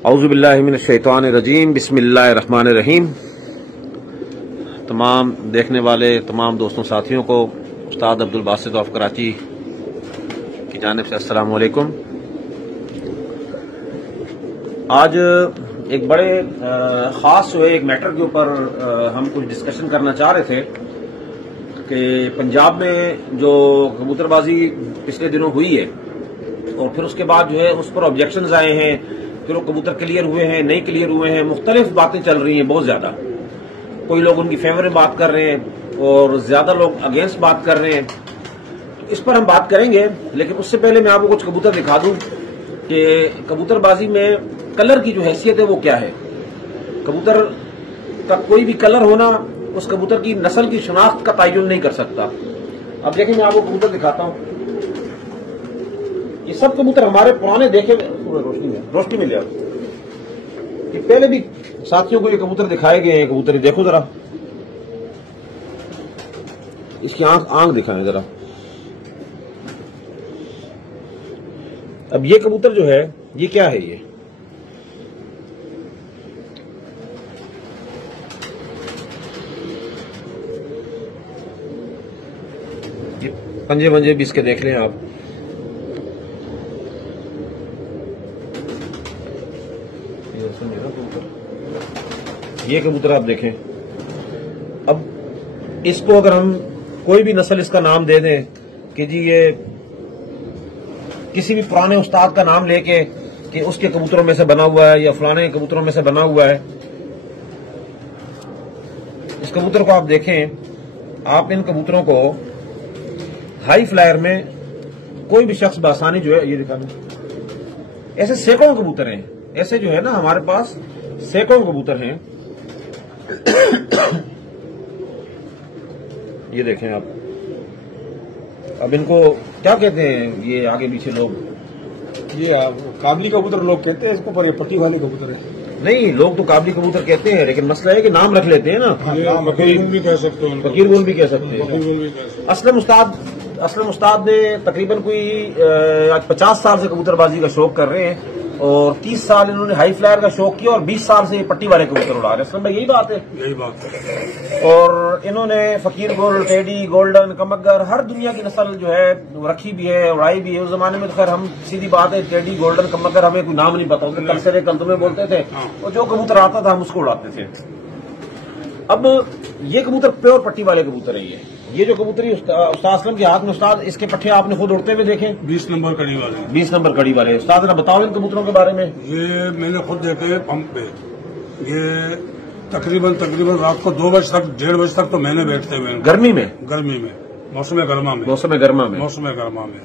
औज़ुबिल्लाहि मिनश्शैतानिर्रजीम बिस्मिल्लाहिर्रहमानिर्रहीम। तमाम देखने वाले तमाम दोस्तों साथियों को उस्ताद अब्दुल बासित ऑफ कराची की जानिब से अस्सलामु अलैकुम। आज एक बड़े ख़ास जो है एक मैटर के ऊपर हम कुछ डिस्कशन करना चाह रहे थे कि पंजाब में जो कबूतरबाजी पिछले दिनों हुई है और फिर उसके बाद जो है उस पर ऑब्जेक्शंस आए हैं, फिर वो कबूतर क्लियर हुए हैं, नहीं क्लियर हुए हैं, मुख्तलिफ बातें चल रही हैं बहुत ज्यादा। कोई लोग उनकी फेवर में बात कर रहे हैं और ज्यादा लोग अगेंस्ट बात कर रहे हैं। इस पर हम बात करेंगे, लेकिन उससे पहले मैं आपको कुछ कबूतर दिखा दूं कि कबूतरबाजी में कलर की जो हैसियत है वो क्या है। कबूतर का कोई भी कलर होना उस कबूतर की नस्ल की शनाख्त का तयन नहीं कर सकता। अब देखिए, मैं आपको कबूतर दिखाता हूं। ये सब कबूतर हमारे पुराने देखे रोशनी में ले आओ। ये पहले भी साथियों को ये कबूतर दिखाए गए हैं। कबूतर देखो जरा, इसकी आंख दिखाएं जरा। अब ये कबूतर जो है ये क्या है, ये पंजे वंजे भी इसके देख लें आप। ये कबूतर आप देखें। अब इसको अगर हम कोई भी नस्ल इसका नाम दे दें कि जी ये किसी भी पुराने उस्ताद का नाम लेके कि उसके कबूतरों में से बना हुआ है या फलाने कबूतरों में से बना हुआ है। इस कबूतर को आप देखें, आप इन कबूतरों को हाई फ्लायर में कोई भी शख्स बआसानी जो है, ये दिखा दें, ऐसे सैकड़ों कबूतर हैं। ऐसे जो है ना हमारे पास सैकड़ों कबूतर हैं। ये देखें आप। अब इनको क्या कहते हैं ये आगे पीछे लोग? ये काबली कबूतर लोग कहते हैं इसको, पर ये पट्टी वाले कबूतर है। नहीं, लोग तो काबली कबूतर कहते हैं, लेकिन मसला है कि नाम रख लेते हैं ना। फकीर गुल भी कह सकते हैं, फकीर गुल भी कह सकते हैं। असलम उस्ताद ने तकरीबन कोई 50 साल से कबूतरबाजी का शौक कर रहे हैं और 30 साल इन्होंने हाई फ्लायर का शौक किया और 20 साल से ये पट्टी वाले कबूतर उड़ा रहे हैं। असलम भाई यही बात है, यही बात है। और इन्होंने फकीर गुल, टेडी, गोल्डन, कमगर, हर दुनिया की नस्ल जो है रखी भी है, उड़ाई भी है। उस जमाने में तो खैर हम सीधी बात है, टेडी, गोल्डन, कमगर हमें कोई नाम नहीं पता होता, कलसरे कलतुमे बोलते थे और जो कबूतर आता था हम उसको उड़ाते थे। अब ये कबूतर प्योर पट्टी वाले कबूतर है। ये जो कबूतरी उस्ताद असलम के हाथ में, उस्ताद इसके पट्टे आपने खुद उड़ते हुए देखे? 20 नंबर कड़ी वाले। 20 नंबर कड़ी वाले। उस्ताद ना बताओ इन कबूतरों के बारे में। ये मैंने खुद देखे पंप पे। ये तकरीबन रात को 2 बजे तक, 1:30 बजे तक तो मैंने बैठते हुए। गर्मी में मौसम गर्मा में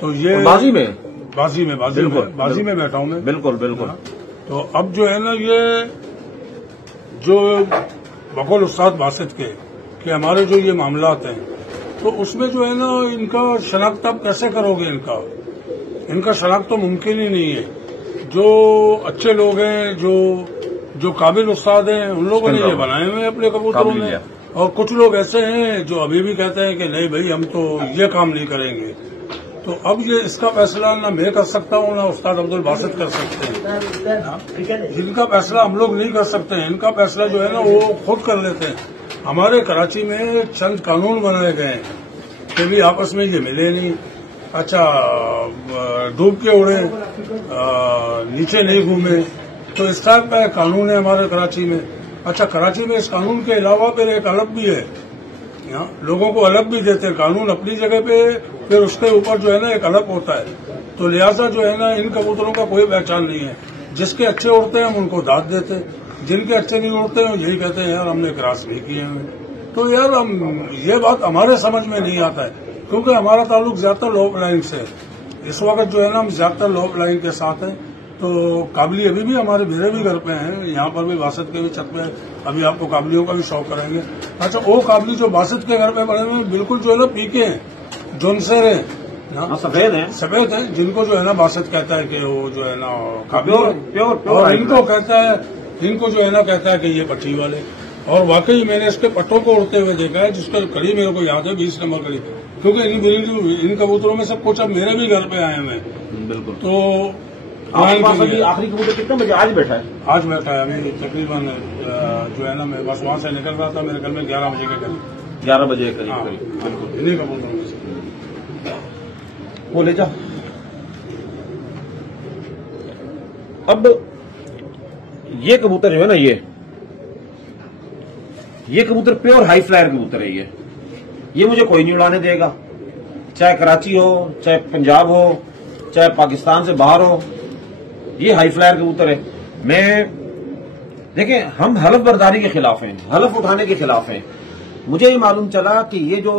तो ये बाजी में बैठा हूँ मैं। बिल्कुल। तो अब जो है ना, ये जो बकौल उस्ताद बासित के कि हमारे जो ये मामलात हैं, तो उसमें जो है ना इनका शनाख्त आप कैसे करोगे? इनका शनाख्त तो मुमकिन ही नहीं है। जो अच्छे लोग हैं, जो काबिल उस्ताद हैं, उन लोगों ने ये बनाए हुए अपने कबूतरों में। और कुछ लोग ऐसे हैं जो अभी भी कहते हैं कि नहीं भाई हम तो ये काम नहीं करेंगे। तो अब ये इसका फैसला ना मैं कर सकता हूँ ना उस्ताद अब्दुल बासित कर सकते हैं। जिनका फैसला हम लोग नहीं कर सकते हैं, इनका फैसला जो है ना वो खुद कर लेते हैं। हमारे कराची में चंद कानून बनाए गए हैं कि भी आपस में ये मिले नहीं। अच्छा, डूब के उड़े, नीचे नहीं घूमे, तो इस टाइप का कानून है हमारे कराची में। अच्छा, कराची में इस कानून के अलावा फिर एक अलग भी है, लोगों को अलग भी देते हैं कानून अपनी जगह पे, फिर उसके ऊपर जो है ना एक अलग होता है। तो लिहाजा जो है ना इन कबूतरों का कोई पहचान नहीं है। जिसके अच्छे उड़ते हैं हम उनको दाद देते हैं, जिनके अच्छे नहीं उड़ते हैं यही कहते हैं यार हमने क्रॉस नहीं किए हैं। तो यार हम ये बात हमारे समझ में नहीं आता है, क्योंकि हमारा ताल्लुक ज्यादातर लोप लाइन से है। इस वक्त जो है ना हम ज्यादातर लोप लाइन के साथ हैं। तो काबली अभी भी हमारे मेरे भी घर पे हैं, यहाँ पर भी बासित के भी छत पे। अभी आपको काबलियों का भी शौक करेंगे। अच्छा, वो काबली जो बासित के घर पे बने हुए बिल्कुल जो है ना पीके हैं, जोनसर है, सफेद है, जिनको जो है ना बासित कहता है कि वो जो है ना काबली, और इनको जो है ना कहता है कि ये पट्टी वाले। और वाकई मैंने इसके पट्टों को उड़ते हुए देखा है, जिसका कड़ी मेरे को याद है 20 नंबर कड़ी, क्योंकि इन कबूतरों में सब कुछ अब मेरे भी घर पे आए हुए हैं। बिल्कुल। तो आपके पास अभी आखिरी कबूतर कितने बजे आज बैठा है? आज बैठा है अभी तकरीबन जो है ना, मैं बस वहाँ से निकल रहा था, मेरे घर में 11 बजे के करीब। 11 बजे करीब हाँ, करीब इन्हीं कबूतर वो ले जा। अब ये कबूतर जो है ना, ये कबूतर प्योर हाई फ्लायर कबूतर है। ये मुझे कोई नहीं उड़ाने देगा, चाहे कराची हो, चाहे पंजाब हो, चाहे पाकिस्तान से बाहर हो। ये हाई फ्लायर कबूतर है। देखें, हम हलफ बर्दारी के खिलाफ हैं, हलफ उठाने के खिलाफ हैं। मुझे ये मालूम चला कि ये जो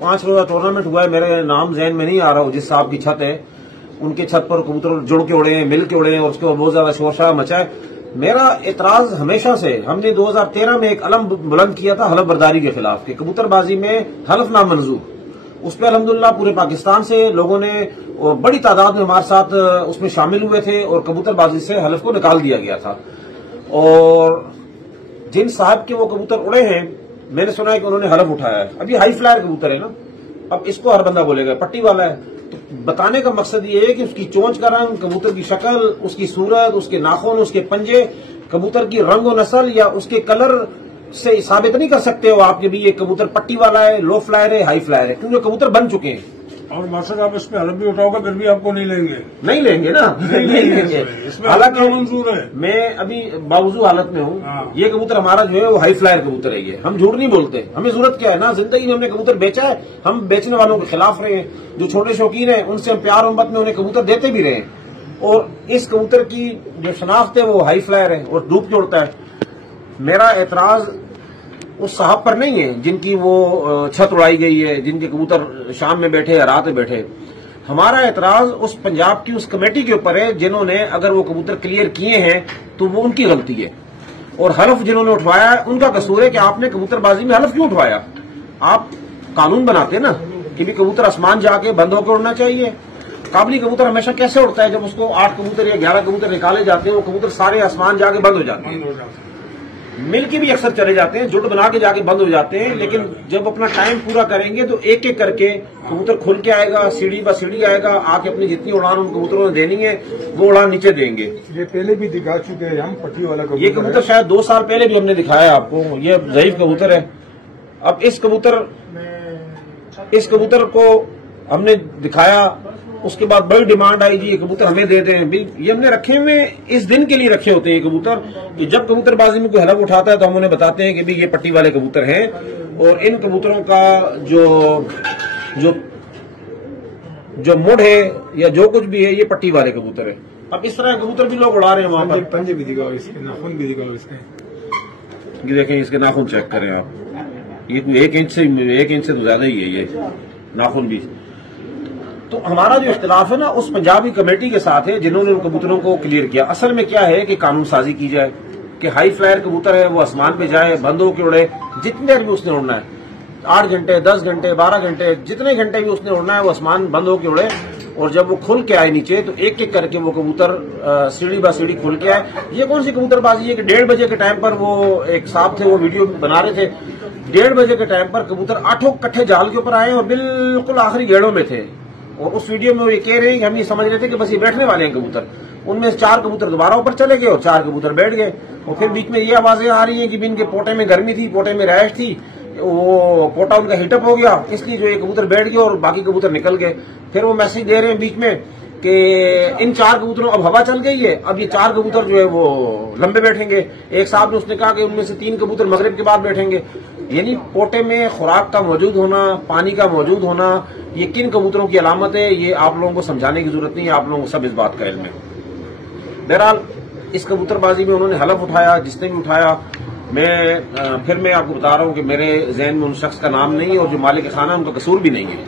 5 रोजा टूर्नामेंट हुआ है, मेरे नाम जहन में नहीं आ रहा हो, जिस साहब की छत है उनके छत पर कबूतर जुड़ के उड़े हैं, मिल के उड़े हैं और उसके बहुत ज्यादा शोरशा मचा है। मेरा एतराज हमेशा से, हमने 2013 में एक अलम बुलंद किया था हलफ बर्दारी के खिलाफ कि कबूतरबाजी में हलफ नामंजूर। उस पर अल्हम्दुलिल्लाह पूरे पाकिस्तान से लोगों ने और बड़ी तादाद में हमारे साथ उसमें शामिल हुए थे और कबूतरबाजी से हलफ को निकाल दिया गया था। और जिन साहब के वो कबूतर उड़े हैं, मैंने सुना है कि उन्होंने हलफ उठाया है। अभी हाई फ्लायर कबूतर है ना, अब इसको हर बंदा बोलेगा पट्टी वाला है। तो बताने का मकसद ये है कि उसकी चोंच का रंग, कबूतर की शक्ल, उसकी सूरत, उसके नाखून, उसके पंजे, कबूतर की रंग और नस्ल या उसके कलर से साबित नहीं कर सकते हो आप कि भी ये कबूतर पट्टी वाला है, लो फ्लायर है, हाई फ्लायर है, क्योंकि कबूतर बन चुके हैं। और मास्टर आप इस पे हलफ भी उठाओगे फिर भी आपको नहीं लेंगे ना, नहीं लेंगे। हालांकि मंजूर है। मैं अभी बावजूद हालत में हूँ। हाँ। ये कबूतर हमारा जो है वो हाई फ्लायर कबूतर है। ये हम झूठ नहीं बोलते, हमें जरूरत क्या है ना, जिंदगी में हमने कबूतर बेचा है, हम बेचने वालों के खिलाफ रहे हैं। जो छोटे शौकीन है उनसे हम प्यार मोहब्बत में उन्हें कबूतर देते भी रहे। और इस कबूतर की जो शनाख्त है वो हाई फ्लायर है और डूब के उड़ता है। मेरा एतराज उस साहब पर नहीं है जिनकी वो छत उड़ाई गई है, जिनके कबूतर शाम में बैठे या रात में बैठे। हमारा एतराज उस पंजाब की उस कमेटी के ऊपर है जिन्होंने अगर वो कबूतर क्लियर किए हैं तो वो उनकी गलती है। और हलफ जिन्होंने उठवाया है उनका कसूर है कि आपने कबूतरबाजी में हलफ क्यों उठवाया। आप कानून बनाते ना कि भी कबूतर आसमान जाके बंद होकर उड़ना चाहिए। काबली कबूतर हमेशा कैसे उड़ता है, जब उसको 8 कबूतर या 11 कबूतर निकाले जाते हैं, वो कबूतर सारे आसमान जाके बंद हो जाते हैं। मिल के भी अक्सर चले जाते हैं, जुट बना के जाके बंद हो जाते हैं, लेकिन जब अपना टाइम पूरा करेंगे तो एक एक करके कबूतर खुल के आएगा, सीढ़ी ब सीढ़ी आएगा, आके अपनी जितनी उड़ान उन कबूतरों ने देनी है वो उड़ान नीचे देंगे। ये पहले भी दिखा चुके हैं हम, पट्टी वाला कबूतर। ये कबूतर शायद 2 साल पहले भी हमने दिखाया आपको। ये ज़ईफ कबूतर है। अब इस कबूतर को हमने दिखाया, उसके बाद बड़ी डिमांड आई जी ये कबूतर हमें दे दें। ये हमने रखे हुए इस दिन के लिए रखे होते हैं ये कबूतर कि जब कबूतरबाजी में कोई हलफ उठाता है तो हम उन्हें बताते हैं कि भी ये पट्टी वाले कबूतर हैं और इन कबूतरों का जो मुड़ है या जो कुछ भी है ये पट्टी वाले कबूतर है। अब इस तरह कबूतर भी लोग उड़ा रहे हैं वहां पर। पंजे भी दिखाओ, इसके नाखून भी दिखाओ इसके। ये देखें, इसके नाखून चेक करें आप, ये 1 इंच से तो ज्यादा ही है ये नाखून भी। तो हमारा जो इख्तिलाफ है ना उस पंजाबी कमेटी के साथ है जिन्होंने उन कबूतरों को क्लियर किया। असल में क्या है कि कानून साजी की जाए कि हाई फ्लायर कबूतर है वो आसमान पे जाए, बंद होकर उड़े, जितने देर भी उसने उड़ना है, 8 घंटे, 10 घंटे, 12 घंटे, जितने घंटे भी उसने उड़ना है वो आसमान बंद होकर उड़े। और जब वो खुल के आए नीचे तो एक एक करके वो कबूतर सीढ़ी ब सीढ़ी खुल के आए। ये कौन सी कबूतरबाजी है कि 1:30 बजे के टाइम पर वो एक साहब थे वो वीडियो बना रहे थे, 1:30 बजे के टाइम पर कबूतर 8 कट्ठे जाल के ऊपर आए और बिल्कुल आखिरी गेड़ों में थे। और उस वीडियो में वो ये कह रहे हैं कि हम ये समझ रहे थे कि बस ये बैठने वाले हैं कबूतर। उनमें से 4 कबूतर दोबारा ऊपर चले गए और 4 कबूतर बैठ गए। और फिर बीच में ये आवाजें आ रही हैं कि इनके पोटे में गर्मी थी, पोटे में रैश थी, वो पोटा उनका हीटअप हो गया, इसलिए जो ये कबूतर बैठ गए और बाकी कबूतर निकल गए। फिर वो मैसेज दे रहे हैं बीच में कि इन 4 कबूतरों अब हवा चल गई है, अब ये 4 कबूतर जो है वो लंबे बैठेंगे। एक साहब ने उसने कहा कि उनमें से 3 कबूतर मगरिब के बाद बैठेंगे। यानी पोटे में खुराक का मौजूद होना, पानी का मौजूद होना, ये किन कबूतरों की अलामत है ये आप लोगों को समझाने की जरूरत नहीं है, आप लोगों को सब इस बात का इल्म है। बहरहाल इस कबूतरबाजी में उन्होंने हलफ उठाया, जिसने भी उठाया। फिर मैं आपको बता रहा हूं कि मेरे जहन में उन शख्स का नाम नहीं है और जो मालिक खाना उनका कसूर भी नहीं है।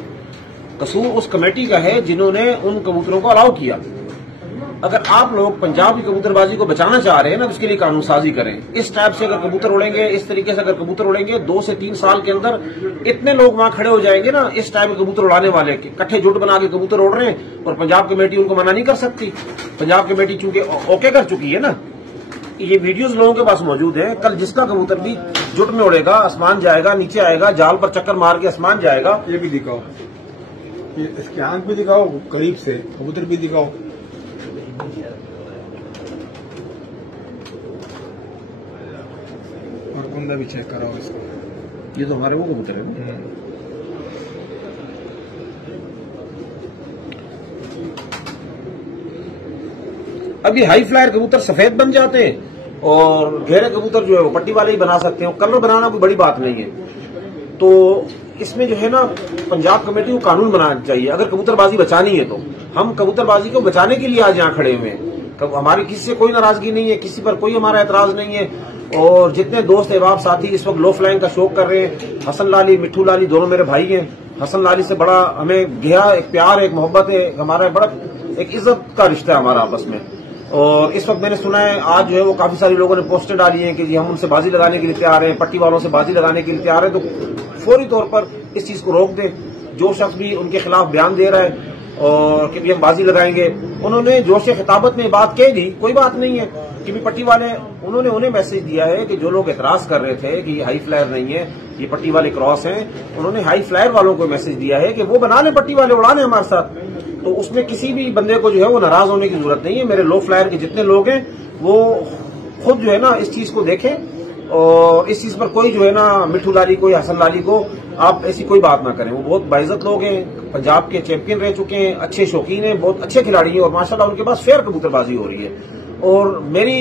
कसूर उस कमेटी का है जिन्होंने उन कबूतरों को अलाउ किया। अगर आप लोग पंजाब की कबूतरबाजी को बचाना चाह रहे हैं ना तो उसके लिए कानून साजी करें। इस टाइप से अगर कबूतर उड़ेंगे, इस तरीके से अगर कबूतर उड़ेंगे, 2 से 3 साल के अंदर इतने लोग वहां खड़े हो जाएंगे ना इस टाइप के कबूतर उड़ाने वाले, इकट्ठे जुट बना के कबूतर उड़ रहे हैं और पंजाब कमेटी उनको मना नहीं कर सकती। पंजाब कमेटी चूंकि ओके कर चुकी है ना। ये वीडियोस लोगों के पास मौजूद है। कल जिसका कबूतर भी जुट में उड़ेगा, आसमान जाएगा, नीचे आएगा, जाल पर चक्कर मार के आसमान जाएगा। ये भी दिखाओ, इसकी आंख भी दिखाओ, करीब से कबूतर भी दिखाओ। बंदा भी चेक कराओ इसको। ये तो हमारे वो कबूतर है ना। अब ये हाई फ्लायर कबूतर सफेद बन जाते हैं और घेरे कबूतर जो है वो पट्टी वाले ही बना सकते हैं। कलर बनाना कोई बड़ी बात नहीं है। तो इसमें जो है ना पंजाब कमेटी को कानून बनाना चाहिए। अगर कबूतरबाजी बचानी है तो हम कबूतरबाजी को बचाने के लिए आज यहाँ खड़े हुए हैं। हमारी किसी से कोई नाराजगी नहीं है, किसी पर कोई हमारा एतराज नहीं है। और जितने दोस्त अहबाब साथी इस वक्त लो फ्लाइंग का शौक कर रहे हैं, हसन लाली मिट्ठू लाली दोनों मेरे भाई हैं। हसन लाली से बड़ा हमें गहरा एक प्यार, एक मोहब्बत है, हमारा बड़ा एक इज्जत का रिश्ता है हमारा आपस में। और इस वक्त मैंने सुना है आज जो है वो काफी सारे लोगों ने पोस्टर डाली हैं कि जी हम उनसे बाजी लगाने के लिए तैयार हैं, पट्टी वालों से बाजी लगाने के लिए तैयार है। तो फौरी तौर पर इस चीज को रोक दे। जो शख्स भी उनके खिलाफ बयान दे रहा है और कि भी हम बाजी लगाएंगे, उन्होंने जोश खिताबत में बात कह दी, कोई बात नहीं है कि भी पट्टी वाले, उन्होंने उन्हें मैसेज दिया है कि जो लोग एतराज कर रहे थे कि ये हाई फ्लायर नहीं है, ये पट्टी वाले क्रॉस हैं, उन्होंने हाई फ्लायर वालों को मैसेज दिया है कि वो बना लें, पट्टी वाले उड़ा लें हमारे साथ। तो उसमें किसी भी बंदे को जो है वो नाराज होने की जरूरत नहीं है। मेरे लो फ्लायर के जितने लोग हैं वो खुद जो है ना इस चीज को देखें और इस चीज पर कोई जो है ना मिट्ठू लाली कोई हसन लाली को आप ऐसी कोई बात ना करें। वो बहुत बाइज्जत लोग हैं, पंजाब के चैंपियन रह चुके हैं, अच्छे शौकीन हैं, बहुत अच्छे खिलाड़ी हैं और माशाल्लाह उनके पास फेयर कबूतरबाजी हो रही है। और मेरी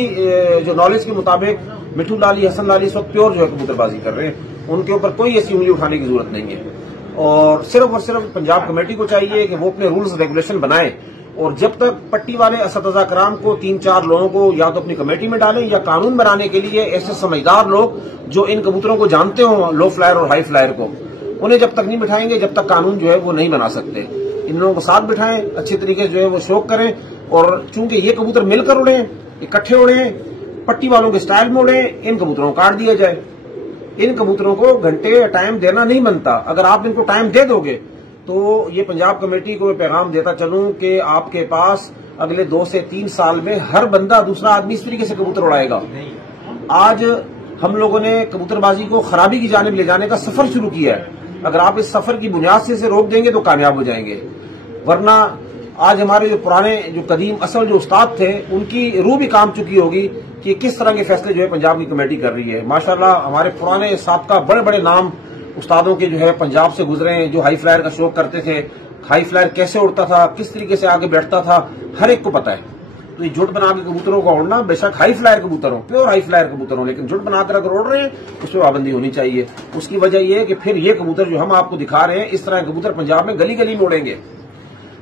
जो नॉलेज के मुताबिक मिट्ठू लाली हसन लाली इस वक्त प्योर जो है कबूतरबाजी कर रहे हैं, उनके ऊपर कोई ऐसी उंगली उठाने की जरूरत नहीं है। और सिर्फ पंजाब कमेटी को चाहिए कि वो अपने रूल्स रेगुलेशन बनाए और जब तक पट्टी वाले असतज़ा कराम को 3-4 लोगों को या तो अपनी कमेटी में डालें या कानून बनाने के लिए ऐसे समझदार लोग जो इन कबूतरों को जानते हो, लो फ्लायर और हाई फ्लायर को, उन्हें जब तक नहीं बिठाएंगे जब तक कानून जो है वो नहीं बना सकते। इन लोगों को साथ बिठाएं, अच्छे तरीके से जो है वो शौक करें। और चूंकि ये कबूतर मिलकर उड़े, इकट्ठे उड़े, पट्टी वालों के स्टाइल में उड़े, इन कबूतरों को काट दिया जाए। इन कबूतरों को घंटे टाइम देना नहीं बनता। अगर आप इनको टाइम दे दोगे तो ये पंजाब कमेटी को मैं पैगाम देता चलूं कि आपके पास अगले 2 से 3 साल में हर बंदा दूसरा आदमी इस तरीके से कबूतर उड़ाएगा। आज हम लोगों ने कबूतरबाजी को खराबी की जानिब ले जाने का सफर शुरू किया है। अगर आप इस सफर की बुनियाद से इसे रोक देंगे तो कामयाब हो जाएंगे। वरना आज हमारे जो पुराने जो कदीम असल जो उस्ताद थे उनकी रूह भी काम चुकी होगी कि किस तरह के फैसले जो है पंजाब की कमेटी कर रही है। माशाल्लाह हमारे पुराने साबका बड़े बड़े नाम उस्तादों के जो है पंजाब से गुजरे हैं, जो हाई फ्लायर का शौक करते थे, हाई फ्लायर कैसे उड़ता था, किस तरीके से आगे बैठता था, हर एक को पता है। तो ये जुट बना के कबूतरों का उड़ना, बेशक हाई फ्लायर कबूतर हो, प्योर हाई फ्लायर कबूतर हो, लेकिन जुट बनाकर अगर उड़ रहे हैं उसमें पाबंदी होनी चाहिए। उसकी वजह यह है कि फिर ये कबूतर जो हम आपको दिखा रहे हैं, इस तरह के कबूतर पंजाब में गली गली में उड़ेंगे।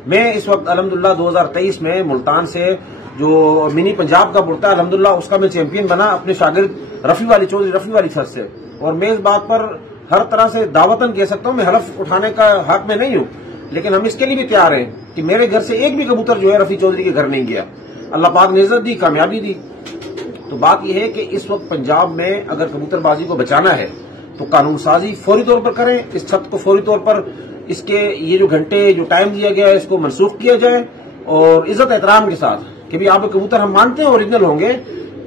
मैं इस वक्त अल्हम्दुलिल्लाह 2023 में मुल्तान से जो मिनी पंजाब का उड़ता है, अल्हम्दुलिल्लाह उसका मैं चैंपियन बना अपने शागिर्द रफी वाली चौधरी रफी वाली छत से। और मैं इस बात पर हर तरह से दावतन कह सकता हूं, मैं हलफ उठाने का हक में नहीं हूं, लेकिन हम इसके लिए भी तैयार हैं कि मेरे घर से एक भी कबूतर जो है रफी चौधरी के घर नहीं गया। अल्लाह पाक ने इज्जत दी, कामयाबी दी। तो बात यह है कि इस वक्त पंजाब में अगर कबूतरबाजी को बचाना है तो कानून साजी फौरी तौर पर करें। इस छत को फौरी तौर पर इसके ये जो घंटे जो टाइम दिया गया है इसको मनसूख किया जाए और इज्जत एहतराम के साथ कि भी आप कबूतर हम मानते हैं ओरिजिनल होंगे,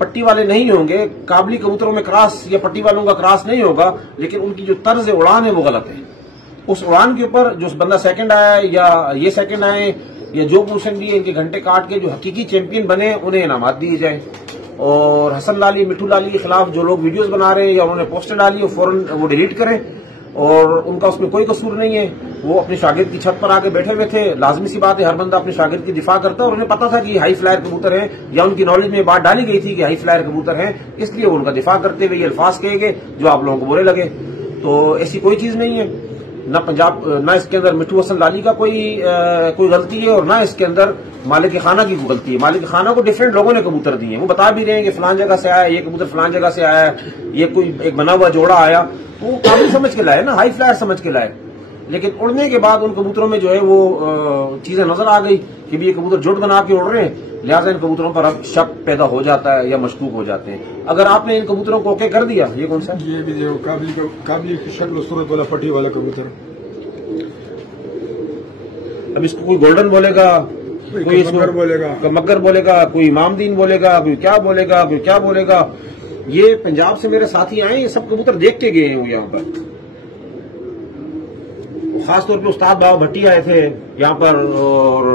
पट्टी वाले नहीं होंगे, काबली कबूतरों में क्रॉस या पट्टी वालों का क्रॉस नहीं होगा, लेकिन उनकी जो तर्ज उड़ान है वो गलत है। उस उड़ान के ऊपर जो बंदा सेकंड आया है या ये सेकंड आए या जो पोजीशन भी है, इनके घंटे काट के जो हकीकी चैंपियन बने उन्हें इनामात दिए जाए। और हसन लाली मिट्ठू लाली के खिलाफ जो लोग वीडियोस बना रहे हैं या उन्होंने पोस्टर डाली वो फौरन वो डिलीट करें। और उनका उसमें कोई कसूर नहीं है, वो अपने शागिर्द की छत पर आके बैठे हुए थे। लाजमी सी बात है, हर बंदा अपने शागिर्द की दिफा करता है और उन्हें पता था कि हाई फ्लायर कबूतर है या उनकी नॉलेज में बात डाली गई थी कि हाई फ्लायर कबूतर है, इसलिए वो उनका दिफा करते हुए ये अल्फाज कहे गए जो आप लोगों को बुरे लगे। तो ऐसी कोई चीज नहीं है, न पंजाब न इसके अंदर मिट्ठू हसन लाली का कोई गलती है और न इसके अंदर मालिक खाना की गलती है। मालिक खाना को डिफरेंट लोगों ने कबूतर दिए, वो बता भी रहे हैं कि फलान जगह से आया, ये कबूतर फलान जगह से आया, ये कोई एक बना हुआ जोड़ा आया, वो काबिल समझ के लाए ना, हाई फ्लायर समझ के लाए। लेकिन उड़ने के बाद उन कबूतरों में जो है वो चीजें नजर आ गई कि भी ये कबूतर जुट बना के उड़ रहे हैं, लिहाजा इन कबूतरों पर अब शक पैदा हो जाता है या मशकूक हो जाते हैं। अगर आपने इन कबूतरों को ओके कर दिया, ये कौन सा ये भी जो काबली की शक्ल सूरत वाला पट्टी वाला कबूतर, अब इसको कोई गोल्डन बोलेगा, कोई मगर बोलेगा, कोई इमामदीन बोलेगा, कोई क्या बोलेगा, कोई क्या बोलेगा। ये पंजाब से मेरे साथी आए, ये सब कबूतर देख के गए हैं यहाँ पर। खासतौर पे उस्ताद बाबा भट्टी आए थे यहाँ पर और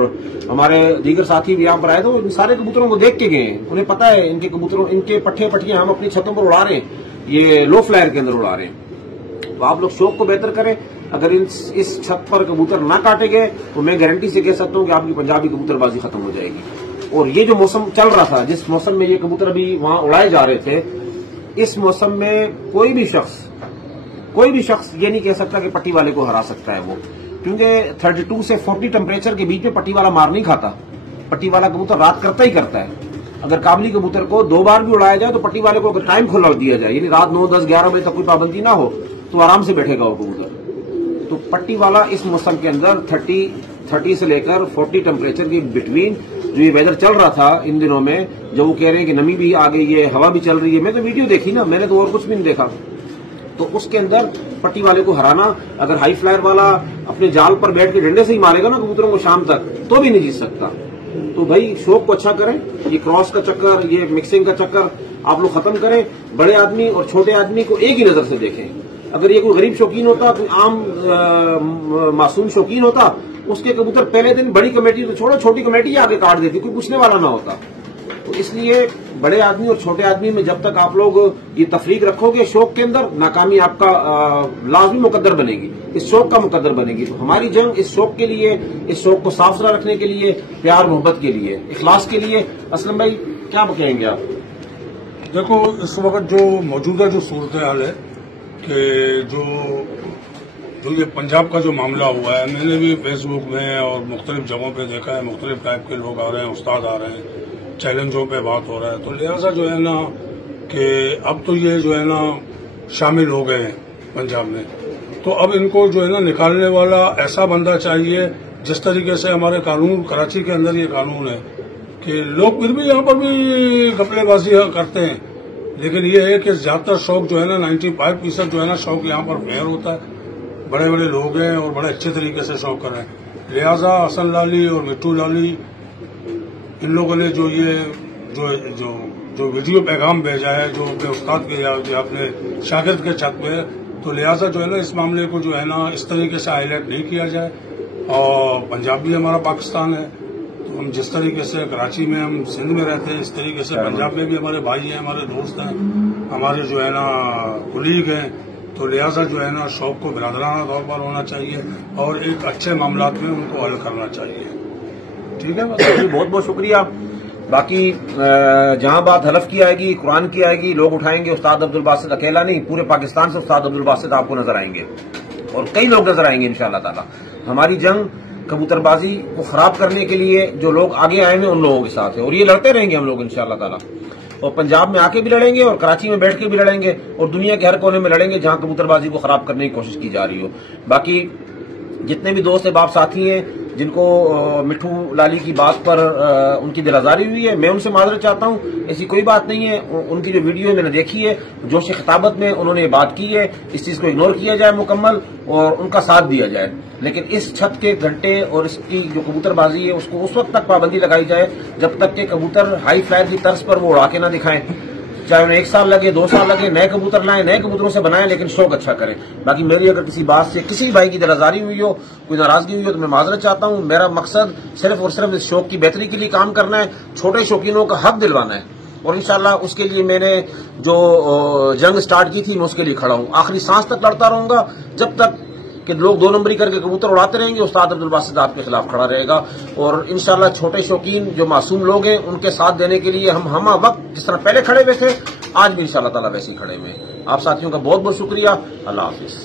हमारे दीगर साथी भी यहाँ पर आए थे, इन सारे कबूतरों को देख के गए हैं। उन्हें पता है इनके कबूतरों, इनके पट्टे पट्टियां हम अपनी छतों पर उड़ा रहे हैं। ये लो फ्लायर के अंदर उड़ा रहे हैं। तो आप लोग शौक को बेहतर करें। अगर इस छत पर कबूतर ना काटे गए तो मैं गारंटी से कह सकता हूं कि आपकी पंजाबी कबूतरबाजी खत्म हो जाएगी। और ये जो मौसम चल रहा था, जिस मौसम में ये कबूतर अभी वहां उड़ाए जा रहे थे, इस मौसम में कोई भी शख्स ये नहीं कह सकता कि पट्टी वाले को हरा सकता है वो, क्योंकि 32 से 40 टेम्परेचर के बीच में पट्टी वाला मार नहीं खाता। पट्टी वाला कबूतर रात करता ही करता है। अगर काबली कबूतर को 2 बार भी उड़ाया जाए तो पट्टी वाले को अगर टाइम खुला दिया जाए, यानी रात 9, 10, 11 बजे तक कोई पाबंदी ना हो, तो आराम से बैठेगा वो कबूतर। तो पट्टी वाला इस मौसम के अंदर 30 से लेकर 40 टेम्परेचर के बिटवीन जो ये वेदर चल रहा था इन दिनों में, जब वो कह रहे हैं कि नमी भी आ गई है, हवा भी चल रही है, मैं तो वीडियो देखी ना, मैंने तो और कुछ भी नहीं देखा। तो उसके अंदर पट्टी वाले को हराना, अगर हाई फ्लायर वाला अपने जाल पर बैठ के डंडे से ही मारेगा ना कबूतरों को शाम तक, तो भी नहीं जीत सकता। तो भाई शौक को अच्छा करें। ये क्रॉस का चक्कर, ये मिक्सिंग का चक्कर आप लोग खत्म करें। बड़े आदमी और छोटे आदमी को एक ही नजर से देखें। अगर ये कोई गरीब शौकीन होता, कोई आम मासूम शौकीन होता, उसके कबूतर पहले दिन बड़ी कमेटी तो छोड़ो, छोटी कमेटी आगे काट देती, कोई पूछने वाला ना होता। तो इसलिए बड़े आदमी और छोटे आदमी में जब तक आप लोग ये तफरीक रखोगे शौक के अंदर, नाकामी आपका लाजमी मुकद्दर बनेगी, इस शौक का मुकद्दर बनेगी। तो हमारी जंग इस शौक के लिए, इस शौक को साफ सुथरा रखने के लिए, प्यार मोहब्बत के लिए, इखलास के लिए। असलम भाई क्या कहेंगे आप? देखो, इस वक्त जो मौजूदा जो सूरत हाल है कि जो ये पंजाब का जो मामला हुआ है, मैंने भी फेसबुक में और मुख्तलिफ जगहों पे देखा है, मुख्तलिफ टाइप के लोग आ रहे हैं, उस्ताद आ रहे हैं, चैलेंजों पे बात हो रहा है। तो लिहाजा जो है ना कि अब तो ये जो है ना शामिल हो गए हैं पंजाब में, तो अब इनको जो है ना निकालने वाला ऐसा बंदा चाहिए। जिस तरीके से हमारे कानून, कराची के अंदर ये कानून है कि लोग फिर भी यहाँ पर भी घपलेबाजी करते हैं, लेकिन ये है कि ज्यादातर शौक जो है ना 95% जो है ना शौक यहाँ पर फेयर होता है। बड़े बड़े लोग हैं और बड़े अच्छे तरीके से शौक कर रहे हैं। लिहाजा हसन लाली और मिट्टू लाली, इन लोगों ने जो ये जो वीडियो पैगाम भेजा है, जो अपने उस्ताद के या अपने शागिर्द के छत पे, तो लिहाजा जो है ना इस मामले को जो है ना इस तरीके से हाईलाइट नहीं किया जाए। और पंजाब भी हमारा पाकिस्तान है, तो हम जिस तरीके से कराची में, हम सिंध में रहते हैं, इस तरीके से पंजाब में भी हमारे भाई हैं, हमारे दोस्त हैं, हमारे जो है ना कुलीग हैं। तो लिहाजा जो है ना शौक को बिरादराना तौर पर होना चाहिए और एक अच्छे मामलात में उनको हल करना चाहिए। ठीक है, बहुत बहुत शुक्रिया। बाकी जहां बात हलफ की आएगी, कुरान की आएगी, लोग उठाएंगे। उस्ताद अब्दुल बासित अकेला नहीं, पूरे पाकिस्तान से उस्ताद अब्दुल बासित आपको नजर आएंगे और कई लोग नजर आएंगे इंशाअल्लाह ताला। हमारी जंग कबूतरबाजी को खराब करने के लिए जो लोग आगे आए हैं उन लोगों के साथ है, और ये लड़ते रहेंगे हम लोग इंशाअल्लाह ताला। और पंजाब में आके भी लड़ेंगे और कराची में बैठ के भी लड़ेंगे और दुनिया के हर कोने में लड़ेंगे जहां कबूतरबाजी को खराब करने की कोशिश की जा रही हो। बाकी जितने भी दोस्त है, बाप साथी हैं, जिनको मिट्टू लाली की बात पर उनकी दिलाजारी हुई है, मैं उनसे माजरत चाहता हूं। ऐसी कोई बात नहीं है। उनकी जो वीडियो मैंने देखी है, जोश खिताबत में उन्होंने ये बात की है, इस चीज को इग्नोर किया जाए मुकम्मल और उनका साथ दिया जाए। लेकिन इस छत के घंटे और इसकी जो कबूतरबाजी है उसको उस वक्त तक पाबंदी लगाई जाए जब तक के कबूतर हाई फ्लायर की तर्ज पर वो उड़ा के ना दिखाएं। चाहे उन्हें 1 साल लगे, 2 साल लगे, नए कबूतर लाएं, नए कबूतरों से बनाएं, लेकिन शौक अच्छा करें। बाकी मेरी अगर किसी बात से किसी भाई की दिलाजारी हुई हो, कोई नाराजगी हुई हो, तो मैं माजरत चाहता हूं। मेरा मकसद सिर्फ और सिर्फ इस शौक की बेहतरी के लिए काम करना है, छोटे शौकीनों का हक दिलवाना है। और इंशाअल्लाह उसके लिए मैंने जो जंग स्टार्ट की थी मैं उसके लिए खड़ा हूं। आखिरी सांस तक लड़ता रहूंगा जब तक कि लोग 2 नंबरी करके कबूतर उड़ाते रहेंगे। उस्ताद अब्दुल बासित आपके खिलाफ खड़ा रहेगा और इंशाअल्लाह छोटे शौकीन जो मासूम लोग हैं उनके साथ देने के लिए हम वक्त जिस तरह पहले खड़े हुए थे, आज भी इंशाअल्लाह ताला वैसे ही खड़े हुए हैं। आप साथियों का बहुत बहुत शुक्रिया। अल्लाह हाफिज।